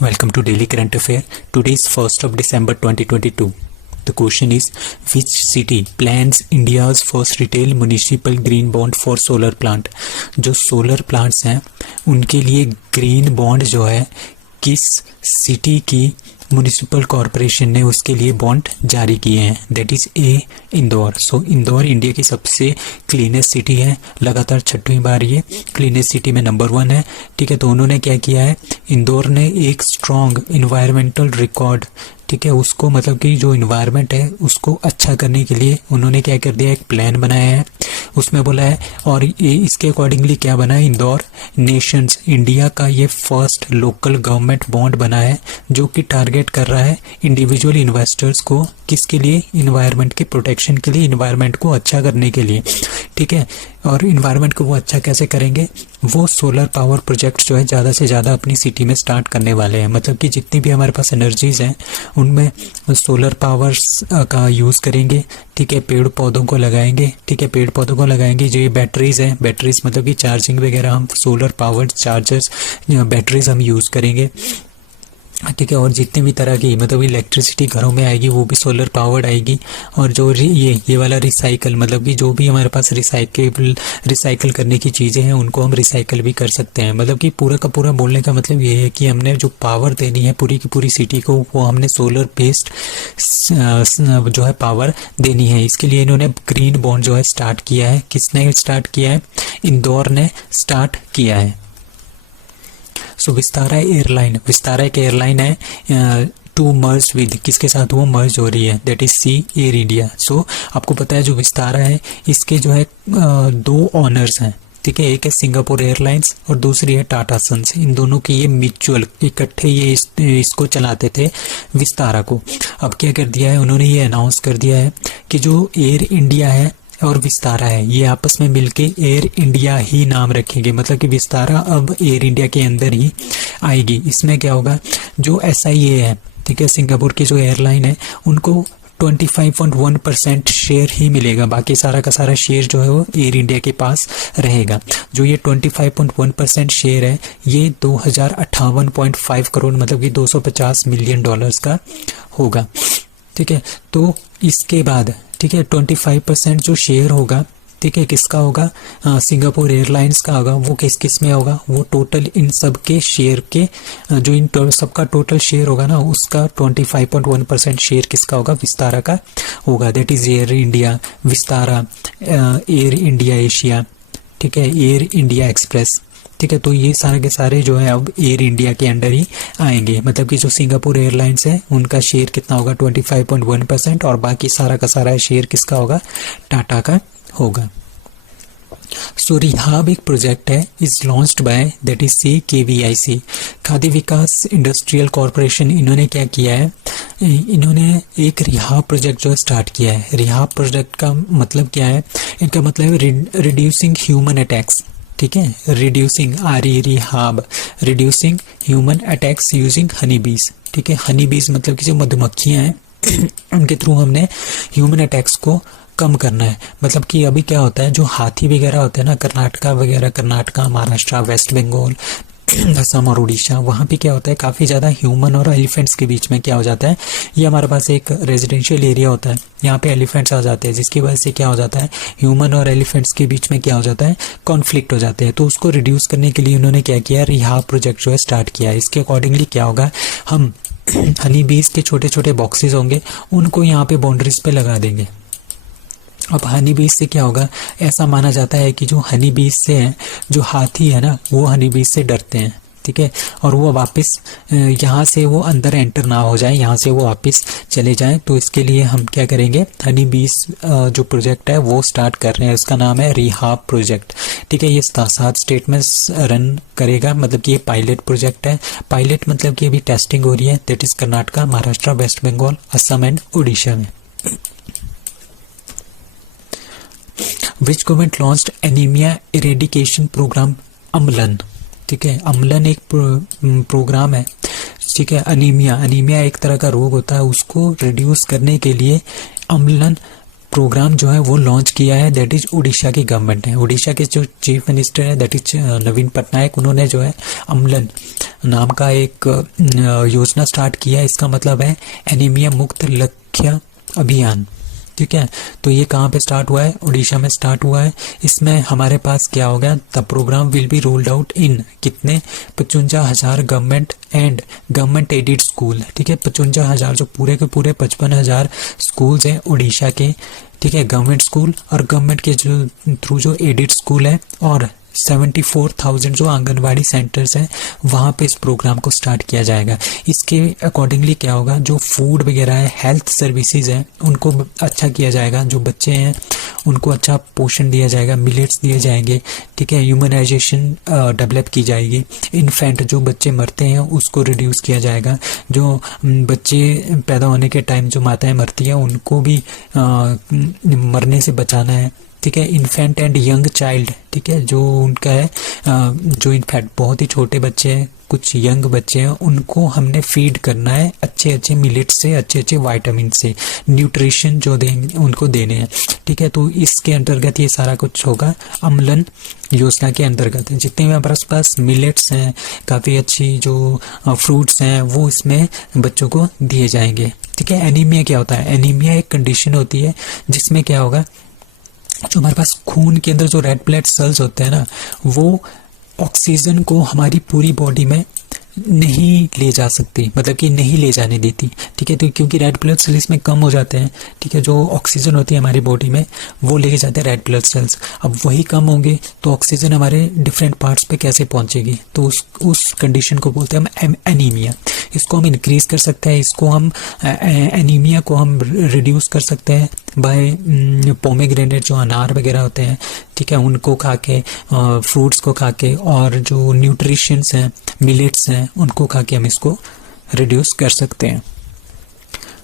Welcome to Daily Current Affair. Today is 1st of December 2022. The question is, which city plans India's first retail municipal green bond for solar plant? जो solar plants हैं उनके लिए green bond जो है किस city की municipal corporation ने उसके लिए बॉन्ड जारी किए हैं? That is a Indore. So Indore India की सबसे क्लीनेस्ट सिटी है, लगातार 6वीं बार ये क्लीनेस्ट सिटी में नंबर 1 है. ठीक है, तो उन्होंने क्या किया है, इंदौर ने एक स्ट्रॉन्ग इन्वायरमेंटल रिकॉर्ड, ठीक है, उसको मतलब कि जो इन्वायरमेंट है उसको अच्छा करने के लिए उन्होंने क्या कर दिया, एक प्लान बनाया है. उसमें बोला है और ये इसके अकॉर्डिंगली क्या बना है, इंदौर नेशंस इंडिया का ये फर्स्ट लोकल गवर्नमेंट बॉन्ड बना है जो कि टारगेट कर रहा है इंडिविजुअल इन्वेस्टर्स को, किसके लिए, इन्वायरमेंट के प्रोटेक्शन के लिए, इन्वायरमेंट को अच्छा करने के लिए. ठीक है, और इन्वायरमेंट को वो अच्छा कैसे करेंगे, वो सोलर पावर प्रोजेक्ट जो है ज़्यादा से ज़्यादा अपनी सिटी में स्टार्ट करने वाले हैं. मतलब कि जितनी भी हमारे पास एनर्जीज हैं उनमें सोलर पावर्स का यूज़ करेंगे. ठीक है, पेड़ पौधों को लगाएंगे. ठीक है, पेड़ पौधों को लगाएंगे. जो ये बैटरीज हैं, बैटरीज मतलब कि चार्जिंग वगैरह, हम सोलर पावर्ड चार्जर्स बैटरीज हम यूज़ करेंगे. ठीक है, और जितने भी तरह की मतलब इलेक्ट्रिसिटी घरों में आएगी वो भी सोलर पावर्ड आएगी. और जो ये वाला रिसाइकल मतलब कि जो भी हमारे पास रिसाइकल करने की चीज़ें हैं उनको हम रिसाइकल भी कर सकते हैं. मतलब कि पूरा का पूरा बोलने का मतलब ये है कि हमने जो पावर देनी है पूरी की पूरी सिटी को, वो हमने सोलर बेस्ड जो है पावर देनी है. इसके लिए इन्होंने ग्रीन बॉन्ड जो है स्टार्ट किया है. किसने स्टार्ट किया है, इंदौर ने स्टार्ट किया है. सो विस्तारा एयरलाइन, विस्तारा एक एयरलाइन है टू मर्ज विद, किसके साथ वो मर्ज हो रही है, that is see Air India. So आपको पता है जो विस्तारा है इसके जो है 2 ऑनर्स हैं. ठीक है, एक है सिंगापुर एयरलाइंस और दूसरी है टाटा सन्स. इन दोनों की ये म्यूचुअल इकट्ठे ये इसको चलाते थे विस्तारा को. अब क्या कर दिया है उन्होंने, ये अनाउंस कर दिया है कि जो एयर इंडिया है और विस्तारा है ये आपस में मिलके एयर इंडिया ही नाम रखेंगे. मतलब कि विस्तारा अब एयर इंडिया के अंदर ही आएगी. इसमें क्या होगा, जो SIA है, ठीक है, सिंगापुर की जो एयरलाइन है उनको 25.1% शेयर ही मिलेगा. बाकी सारा का सारा शेयर जो है वो एयर इंडिया के पास रहेगा. जो ये 25.1% शेयर है ये 2058.5 करोड़ मतलब कि $250 मिलियन का होगा. ठीक है, तो इसके बाद ठीक है 25% जो शेयर होगा, ठीक है, किसका होगा, सिंगापुर एयरलाइंस का होगा. वो किस किस में होगा, वो टोटल इन सब के शेयर के जो इन सबका टोटल शेयर होगा ना उसका 25.1% शेयर किसका होगा, विस्तारा का होगा. That is air India, Vistara, air India Asia, ठीक है, एयर इंडिया एक्सप्रेस. ठीक है, तो ये सारे के सारे जो है अब एयर इंडिया के अंडर ही आएंगे. मतलब कि जो सिंगापुर एयरलाइंस है उनका शेयर कितना होगा, 25.1%, और बाकी सारा का सारा शेयर किसका होगा, टाटा का होगा. सो रिहाब एक प्रोजेक्ट है, is launched by that is CKVIC, khadi Vikas industrial corporation. इन्होंने क्या किया है, इन्होंने एक रिहाब प्रोजेक्ट जो स्टार्ट किया है. रिहाब प्रोजेक्ट का मतलब क्या है, इनका मतलब है रिड्यूसिंग ह्यूमन अटैक्स. ठीक है, reducing rehab reducing human attacks using Honey बीज. ठीक है, हनी बीज मतलब कि जो मधुमक्खियां हैं उनके थ्रू हमने ह्यूमन अटैक्स को कम करना है. मतलब कि अभी क्या होता है, जो हाथी वगैरह होते हैं ना, कर्नाटका वगैरह, कर्नाटका, महाराष्ट्र, वेस्ट बंगाल, असम और उड़ीसा, वहाँ पे क्या होता है, काफ़ी ज़्यादा ह्यूमन और एलिफेंट्स के बीच में क्या हो जाता है, ये हमारे पास एक रेजिडेंशियल एरिया होता है, यहाँ पे एलिफेंट्स आ जाते हैं, जिसकी वजह से क्या हो जाता है, ह्यूमन और एलिफेंट्स के बीच में क्या हो जाता है, कॉन्फ्लिक्ट हो जाते हैं. तो उसको रिड्यूस करने के लिए उन्होंने क्या किया, रिहाब प्रोजेक्ट जो है स्टार्ट किया है. इसके अकॉर्डिंगली क्या होगा, हम हनी बीज के छोटे छोटे बॉक्सेस होंगे उनको यहाँ पे बाउंड्रीज पे लगा देंगे. अब हनी बीज से क्या होगा, ऐसा माना जाता है कि जो हनी बीज से है, जो हाथी है ना वो हनी बीज से डरते हैं. ठीक है, और वो वापस यहाँ से वो अंदर एंटर ना हो जाए, यहाँ से वो वापस चले जाएं. तो इसके लिए हम क्या करेंगे, हनी बीज जो प्रोजेक्ट है वो स्टार्ट कर रहे हैं. उसका नाम है रिहाब प्रोजेक्ट. ठीक है, ये 7 स्टेट में रन करेगा. मतलब कि ये पायलट प्रोजेक्ट है. पायलट मतलब कि अभी टेस्टिंग हो रही है, that is Karnataka, Maharashtra, west Bengal, Assam and Orissa में. Which government launched anaemia eradication programme Amlan. ठीक है, अम्लन एक प्रोग्राम है. ठीक है, अनीमिया एक तरह का रोग होता है, उसको रिड्यूस करने के लिए अम्लन प्रोग्राम जो है वो लॉन्च किया है, दैट इज उड़ीसा की गवर्नमेंट है। उड़ीसा के जो चीफ मिनिस्टर है दैट इज नवीन पटनायक, उन्होंने जो है अम्लन नाम का एक योजना स्टार्ट किया है। इसका मतलब है एनीमिया मुक्त लक्ष्य अभियान। ठीक है, तो ये कहाँ पे स्टार्ट हुआ है? उड़ीसा में स्टार्ट हुआ है। इसमें हमारे पास क्या हो गया? The program will be rolled out in कितने 55,000 government and government aided school. ठीक है, 55,000 जो पूरे के पूरे 55,000 स्कूल्स हैं उड़ीसा के। ठीक है, गवर्नमेंट स्कूल और गवर्नमेंट के जो थ्रू जो एडेड स्कूल है, और 74,000 जो आंगनवाड़ी सेंटर्स हैं वहाँ पे इस प्रोग्राम को स्टार्ट किया जाएगा। इसके अकॉर्डिंगली क्या होगा, जो फूड वगैरह है, हेल्थ सर्विसेज है, उनको अच्छा किया जाएगा। जो बच्चे हैं उनको अच्छा पोषण दिया जाएगा, मिलेट्स दिए जाएंगे। ठीक है, ह्यूमनाइजेशन डेवलप की जाएगी। इन्फेंट जो बच्चे मरते हैं उसको रिड्यूस किया जाएगा। जो बच्चे पैदा होने के टाइम जो माताएं मरती हैं उनको भी मरने से बचाना है। ठीक है, इन्फेंट एंड यंग चाइल्ड, ठीक है, जो उनका है जो इनफैक्ट बहुत ही छोटे बच्चे हैं, कुछ यंग बच्चे हैं, उनको हमने फीड करना है अच्छे अच्छे मिलेट से, अच्छे अच्छे वाइटामिन से, न्यूट्रिशन जो देंगे उनको देने हैं। ठीक है, तो इसके अंतर्गत ये सारा कुछ होगा अम्लन योजना के अंतर्गत। जितने भी हमारे पास मिलेट्स हैं, काफ़ी अच्छी जो फ्रूट्स हैं, वो इसमें बच्चों को दिए जाएंगे। ठीक है, एनीमिया क्या होता है? एनीमिया एक कंडीशन होती है जिसमें क्या होगा, जो हमारे पास खून के अंदर जो रेड ब्लड सेल्स होते हैं ना, वो ऑक्सीजन को हमारी पूरी बॉडी में नहीं ले जा सकती, मतलब कि नहीं ले जाने देती। ठीक है, तो क्योंकि रेड ब्लड सेल्स में कम हो जाते हैं। ठीक है, जो ऑक्सीजन होती है हमारी बॉडी में वो लेके जाते हैं रेड ब्लड सेल्स। अब वही कम होंगे तो ऑक्सीजन हमारे डिफरेंट पार्ट्स पे कैसे पहुंचेगी? तो उस कंडीशन को बोलते हैं हम एनीमिया। इसको हम इंक्रीज कर सकते हैं, इसको हम एनीमिया को हम रिड्यूस कर सकते हैं बाय पोमेग्रेनेट जो अनार वगैरह होते हैं, ठीक है, उनको खा के, फ्रूट्स को खा के, और जो न्यूट्रिशंस हैं, मिलेट्स हैं, उनको खा के हम इसको रिड्यूस कर सकते हैं।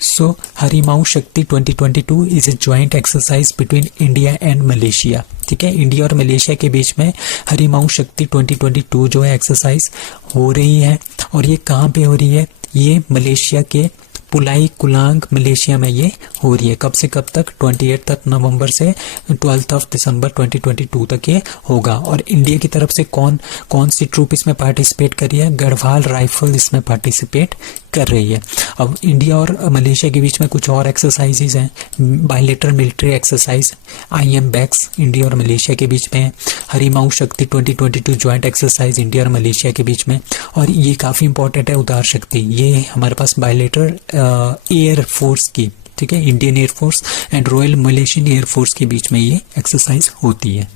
सो Harimau Shakti 2022 is a joint exercise between India and Malaysia. ठीक है, इंडिया और मलेशिया के बीच में हरिमाऊ शक्ति 2022 जो है एक्सरसाइज हो रही है। और ये कहाँ पे हो रही है? ये मलेशिया के पुलाई कुलांग मलेशिया में ये हो रही है। कब से कब तक? 28 नवंबर से 12 दिसंबर 2022 तक ये होगा। और इंडिया की तरफ से कौन कौन सी ट्रूप इसमें पार्टिसिपेट कर रही है? गढ़वाल राइफल इसमें पार्टिसिपेट कर रही है। अब इंडिया और मलेशिया के बीच में कुछ और एक्सरसाइजेज हैं, बायलेटरल मिलिट्री एक्सरसाइज IM बैक्स इंडिया और मलेशिया के बीच में है। Harimau Shakti 2022 joint exercise India और मलेशिया के बीच में। और ये काफ़ी इंपॉर्टेंट है, उदार शक्ति, ये हमारे पास बायलेटरल एयर फोर्स की, ठीक है, Indian air force and royal Malaysian air force के बीच में ये एक्सरसाइज होती है।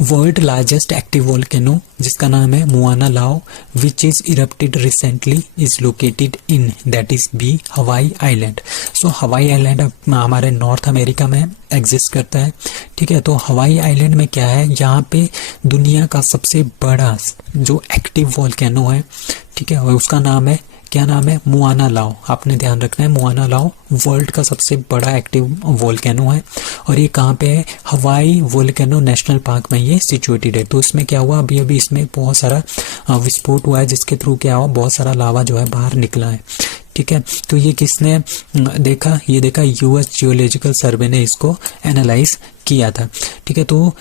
वर्ल्ड लार्जेस्ट एक्टिव वोल्केनो जिसका नाम है Mauna Loa which is erupted recently is located in that is B Hawaii island. So Hawaii island हमारे नॉर्थ अमेरिका में एग्जिस्ट करता है। ठीक है, तो हवाई आइलैंड में क्या है, यहाँ पे दुनिया का सबसे बड़ा जो एक्टिव वोल्केनो है, ठीक है, और उसका नाम है, क्या नाम है? मुआना लाओ। आपने ध्यान रखना है, मुआना लाओ वर्ल्ड का सबसे बड़ा एक्टिव वोल्केनो है। और ये कहाँ पे है? हवाई वोल्केनो नेशनल पार्क में ये सिचुएटेड है। तो इसमें क्या हुआ, अभी अभी इसमें बहुत सारा विस्फोट हुआ है, जिसके थ्रू क्या हुआ, बहुत सारा लावा जो है बाहर निकला है। ठीक है, तो ये किसने देखा? ये देखा US जियोलॉजिकल सर्वे ने इसको एनालाइज किया था। ठीक है, तो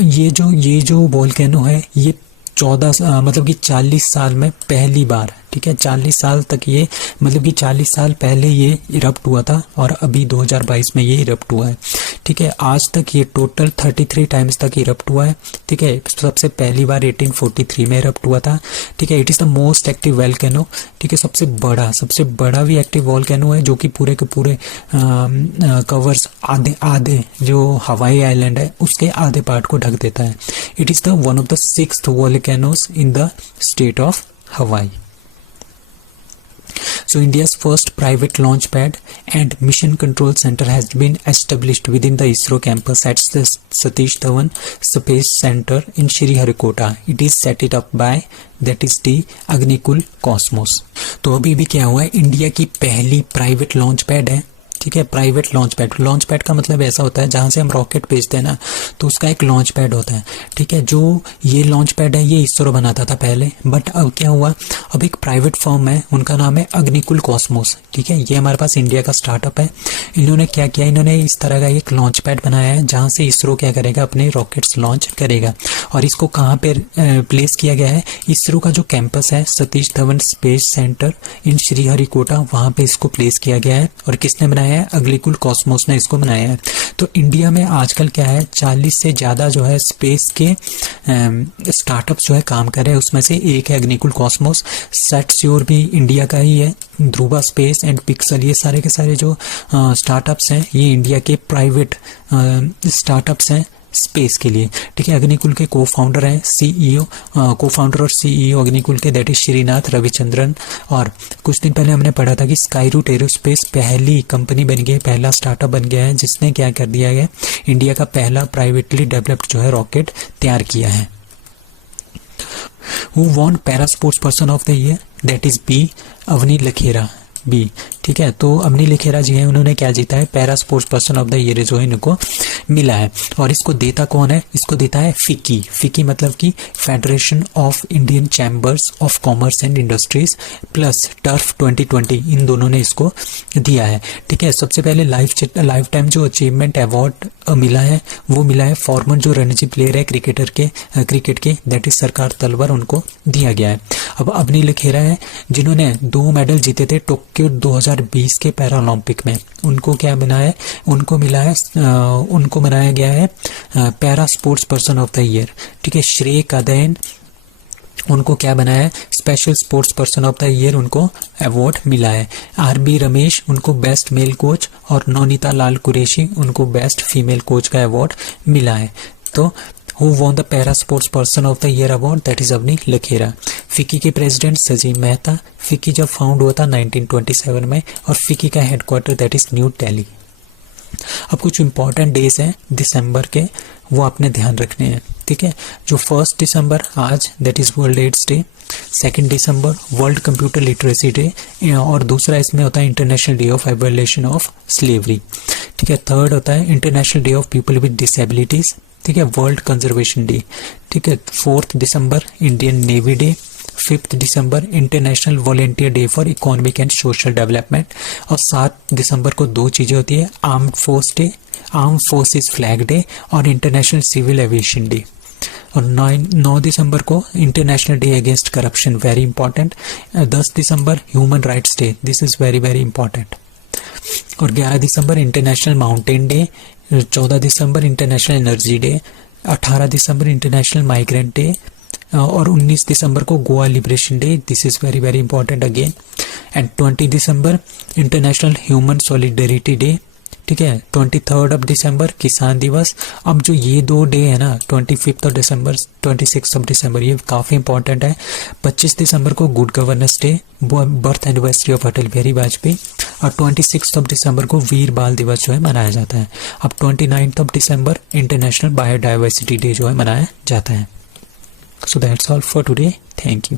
ये जो वोल्केनो है ये 14 मतलब कि 40 साल में पहली बार, ठीक है, 40 साल तक ये, मतलब कि 40 साल पहले ये इरप्ट हुआ था और अभी 2022 में ये इरप्ट हुआ है। ठीक है, आज तक ये टोटल 33 टाइम्स तक इरप्ट हुआ है। ठीक है, सबसे पहली बार 1843 में इरप्ट हुआ था। ठीक है, it is the most active volcano. ठीक है, सबसे बड़ा भी एक्टिव वोल्केनो है, जो कि पूरे के पूरे कवर्स आधे जो हवाई आइलैंड है उसके आधे पार्ट को ढक देता है। It is the one of the 6th volcanoes in the state of Hawaii. So India's first private launch pad and mission control center has been established within the ISRO campus at the Satish Dhawan Space Center in Sriharikota. It is set it up by that is the Agnikul Cosmos. तो अभी भी क्या हुआ है, India की पहली private launch pad है ठीक है। Private launch pad, launch pad का मतलब ऐसा होता है जहां से हम रॉकेट भेजते हैं ना, तो उसका एक लॉन्च पैड होता है, ठीक है। जो ये लॉन्च पैड है ये इसरो बनाता था पहले, बट अब क्या हुआ, अब एक प्राइवेट फर्म है, उनका नाम है अग्निकुल कॉस्मोस, ठीक है। ये हमारे पास इंडिया का स्टार्टअप है। इन्होंने क्या किया, इन्होंने इस तरह का एक लॉन्च पैड बनाया है जहां से इसरो क्या करेगा, अपने रॉकेट्स लॉन्च करेगा। और इसको कहाँ पे प्लेस किया गया है, इसरो का जो कैंपस है सतीश धवन स्पेस सेंटर इन श्रीहरिकोटा, वहां पे इसको प्लेस किया गया है। और किसने बनाया है, अग्निकुल कॉस्मोस ने इसको बनाया है। तो इंडिया में आजकल क्या है, 40 से ज्यादा जो है स्पेस के स्टार्टअप्स जो है काम कर रहे हैं, उसमें से एक है अग्निकुल कॉस्मोस। सेटस्योर भी इंडिया का ही है, ध्रुवा स्पेस एंड पिक्सल, ये सारे के सारे जो स्टार्टअप्स हैं ये इंडिया के प्राइवेट स्टार्टअप्स हैं स्पेस के लिए, ठीक है। अग्निकुल के को फाउंडर हैं सीईओ, को फाउंडर और सीईओ अग्निकुल के दैट इज श्रीनाथ रविचंद्रन। और कुछ दिन पहले हमने पढ़ा था कि स्काईरूट एरोस्पेस पहली कंपनी बन गई, पहला स्टार्टअप बन गया है जिसने क्या कर दिया है, इंडिया का पहला प्राइवेटली डेवलप्ड जो है रॉकेट तैयार किया है। Who won para sports person of the year, that is B Avani Lekhara, B, ठीक है। तो अवनी लखेरा जी है, उन्होंने क्या जीता है, para sports person of the year जो है इनको मिला है। और इसको देता कौन है, इसको देता है फिकी, फिकी मतलब कि federation of Indian chambers of commerce and industries plus turf 2020, इन दोनों ने इसको दिया है, ठीक है। सबसे पहले लाइफ टाइम जो अचीवमेंट अवार्ड मिला है वो मिला है फॉर्मर जो रणजी प्लेयर है क्रिकेट के दैट इज सरकार तलवार, उनको दिया गया है। अब अवनी लखेरा है जिन्होंने 2 मेडल जीते थे टोक्यो 2020 के पैरा ओलंपिक में, उनको क्या बना है, उनको मिला है, उनको बनाया गया है para sports person of the year, ठीक है। श्रेय कादैन, उनको क्या बनाया है, special sports person of the year, उनको अवार्ड मिला है। आरबी रमेश, उनको बेस्ट मेल कोच, और नौनीता लाल कुरैशी, उनको बेस्ट फीमेल कोच का अवार्ड मिला है। तो who won the para sports person of the year award, that is Avani Lekhara. FICCI के प्रेसिडेंट सजीव मेहता, फिकी जब फाउंड हुआ था 1927 में, और फिकी का headquarter that is new Delhi. अब कुछ इंपॉर्टेंट डेज हैं दिसंबर के, वो आपने ध्यान रखने हैं, ठीक है। जो 1 दिसंबर आज that is world AIDS day, 2 दिसंबर वर्ल्ड कंप्यूटर लिटरेसी डे, और दूसरा इसमें होता है international day of abolition of slavery, ठीक है। 3rd होता है international day of people with disabilities, ठीक है, वर्ल्ड कंजर्वेशन डे, ठीक है। 4 दिसंबर इंडियन नेवी डे, 5 दिसंबर international volunteer day for economic and social development, और 7 दिसंबर को 2 चीजें होती है, armed force day, arm forces flag day, और इंटरनेशनल सिविल एविएशन डे। और 9 दिसंबर को international day against corruption, very important. 10 December human rights day, this is very very important. और 11 दिसंबर इंटरनेशनल माउंटेन डे, 14 दिसंबर इंटरनेशनल एनर्जी डे, 18 दिसंबर international migrant day, और 19 दिसंबर को Goa liberation day, this is very very important again. And 20 December international human solidarity day, ठीक है। 23 of December किसान दिवस। अब जो ये 2 डे है ना, 25 ऑफ दिसंबर, 26 ऑफ दिसंबर, ये काफी इंपॉर्टेंट है। 25 दिसंबर को good governance day, birth anniversary of Atal Bihari Vajpayee, और 26 ऑफ दिसंबर को वीर बाल दिवस जो है मनाया जाता है। अब 29 of December international biodiversity day जो है मनाया जाता है। So that's all for today, thank you.